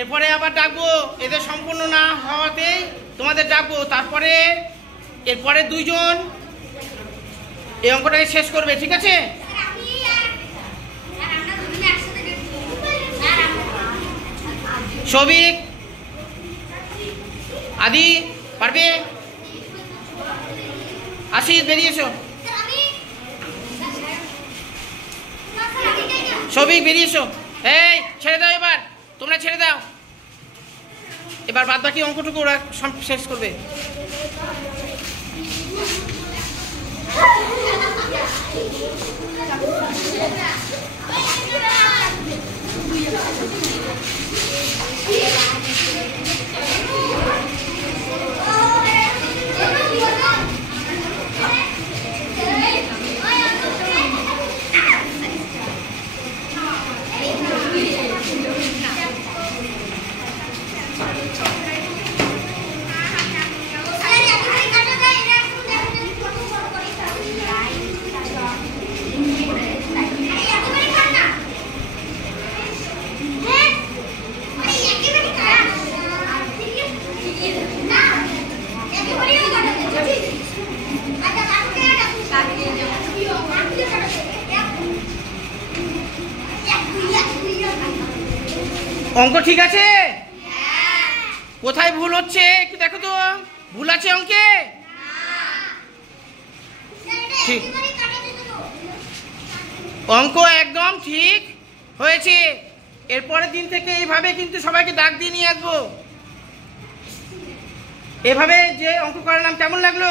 এরপরে আবার ডাকবো, এদের সম্পূর্ণ না হওয়াতেই তোমাদের ডাকবো। তারপরে এরপরে দুইজন এই অঙ্কটাকে শেষ করবে, ঠিক আছে? সবিক, আদি পারবে? আশিস বেরিয়ে এসো। সবিক বেরিয়ে এসো। এই ছেড়ে দাও, এবার তোমরা ছেড়ে দাও। এবার বাদ বাকি অঙ্কটুকু ওরা শেষ করবে। অঙ্ক ঠিক আছে? কোথায় ভুল হচ্ছে একটু দেখো তো। ভুল আছে অঙ্কে? ঠিক, অঙ্ক একদম ঠিক হয়েছে। এরপরের দিন থেকে এইভাবে কিন্তু সবাইকে ডাক দিয়ে নিয়ে আসবো। এভাবে যে অঙ্ক করালাম কেমন লাগলো?